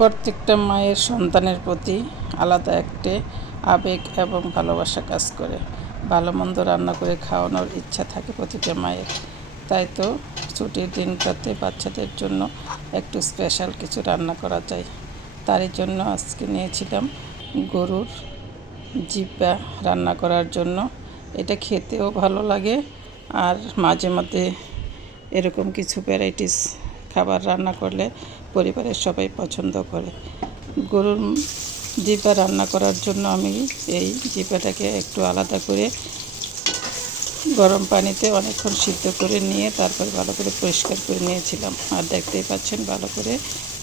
প্রত্যেকটা মায়ের সন্তানের প্রতি আলাদা একটি আবেগ এবং ভালোবাসা কাজ করে। ভালো মন্দ রান্না করে খাওয়ানোর ইচ্ছা থাকে প্রতিটা মায়ের। তাই তো ছুটির দিনটাতে বাচ্চাদের জন্য একটু স্পেশাল কিছু রান্না করা যায়। তারই জন্য আজকে নিয়েছিলাম গরুর জিহ্বা রান্না করার জন্য। এটা খেতেও ভালো লাগে, আর মাঝে মধ্যে এরকম কিছু ভ্যারাইটিস খাবার রান্না করলে পরিবারের সবাই পছন্দ করে। গরুর জিহ্বা রান্না করার জন্য আমি এই জিহ্বাটাকে একটু আলাদা করে গরম পানিতে অনেকক্ষণ সিদ্ধ করে নিয়ে তারপর ভালো করে পরিষ্কার করে নিয়েছিলাম। আর দেখতেই পাচ্ছেন ভালো করে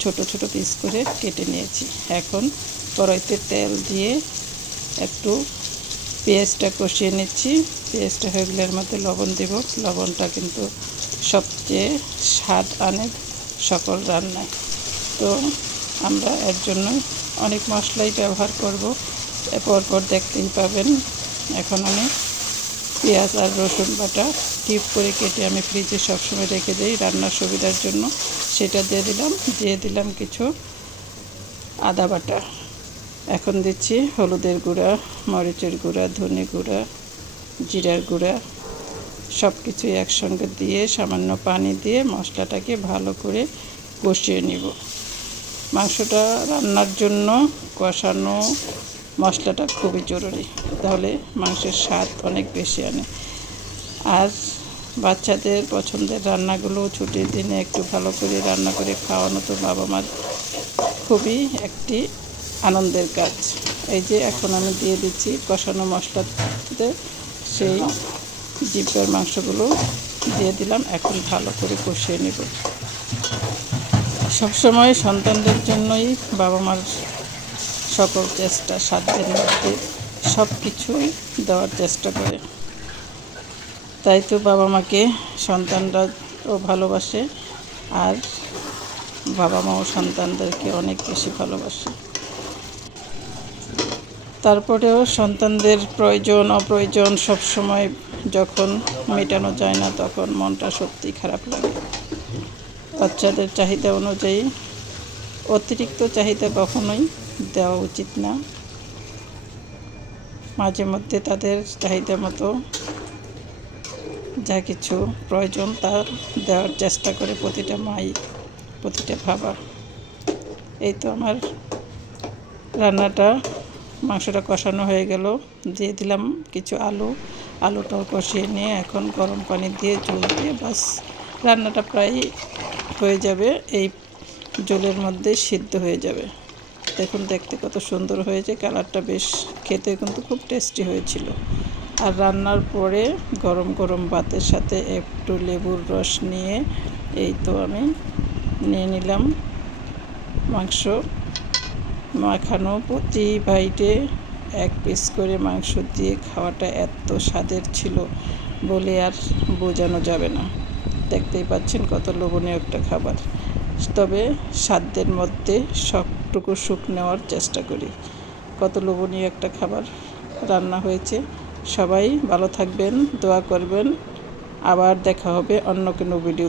ছোট ছোট পিস করে কেটে নিয়েছি। এখন কড়াইতে তেল দিয়ে একটু পেঁয়াজটা কষিয়ে নিচ্ছি। পেঁয়াজটা হয়ে গেলে এর মধ্যে লবণ দেব। লবণটা কিন্তু সবচেয়ে স্বাদ আনে সকল রান্নায়। তো আমরা এর জন্য অনেক মশলাই ব্যবহার করব, পরপর দেখতেই পাবেন। এখন আমি পেঁয়াজ আর রসুন বাটা কিউব করে কেটে আমি ফ্রিজে সবসময় রেখে দিই রান্নার সুবিধার জন্য, সেটা দিয়ে দিলাম কিছু আদা বাটা। এখন দিচ্ছি হলুদের গুঁড়া, মরিচের গুঁড়া, ধনে গুঁড়া, জিরার গুঁড়া, সব কিছুই একসঙ্গে দিয়ে সামান্য পানি দিয়ে মশলাটাকে ভালো করে কষিয়ে নিব। মাংসটা রান্নার জন্য কষানো মশলাটা খুবই জরুরি, তাহলে মাংসের স্বাদ অনেক বেশি আনে। আর বাচ্চাদের পছন্দের রান্নাগুলো ছুটির দিনে একটু ভালো করে রান্না করে খাওয়ানো তো বাবা মার খুবই একটি আনন্দের কাজ। এই যে এখন আমি দিয়ে দিচ্ছি কষানো মশলাতে সেই জিহ্বার মাংসগুলো দিয়ে দিলাম। এখন ভালো করে কষিয়ে নেব। সবসময় সন্তানদের জন্যই বাবা মার সকল চেষ্টা, সাধ্যের মধ্যে সব কিছুই দেওয়ার চেষ্টা করে। তাই তো বাবা মাকে সন্তানরাও ভালোবাসে, আর বাবা মাও সন্তানদেরকে অনেক বেশি ভালোবাসে। তারপরেও সন্তানদের প্রয়োজন অপ্রয়োজন সবসময় যখন মেটানো যায় না, তখন মনটা সত্যিই খারাপ লাগে। বাচ্চাদের চাহিদা অনুযায়ী অতিরিক্ত চাহিদা কখনোই দেওয়া উচিত না। মাঝে মধ্যে তাদের চাহিদা মতো যা কিছু প্রয়োজন তা দেওয়ার চেষ্টা করে প্রতিটা মাই, প্রতিটা বাবা। এই তো আমার রান্নাটা, মাংসটা কষানো হয়ে গেল। দিয়ে দিলাম কিছু আলুটাও কষিয়ে নিয়ে এখন গরম পানি দিয়ে ঝোল দিয়ে বাস রান্নাটা প্রায় হয়ে যাবে। এই ঝোলের মধ্যে সিদ্ধ হয়ে যাবে। দেখুন দেখতে কত সুন্দর হয়েছে, কালারটা বেশ, খেতে কিন্তু খুব টেস্টি হয়েছিল। আর রান্নার পরে গরম গরম ভাতের সাথে একটু লেবুর রস নিয়ে এই তো আমি নিয়ে নিলাম মাংস মাখানো। প্রতি বাইটে এক পিস করে মাংস দিয়ে খাওয়াটা এত স্বাদের ছিল বলে আর বোঝানো যাবে না। দেখতেই পাচ্ছেন কত লোভনীয় একটা খাবার। তবে সাধ্যের মধ্যে সবটুকু সুখ নেওয়ার চেষ্টা করি। কত লোভনীয় একটা খাবার রান্না হয়েছে। সবাই ভালো থাকবেন, দোয়া করবেন। আবার দেখা হবে অন্য কোনো ভিডিও।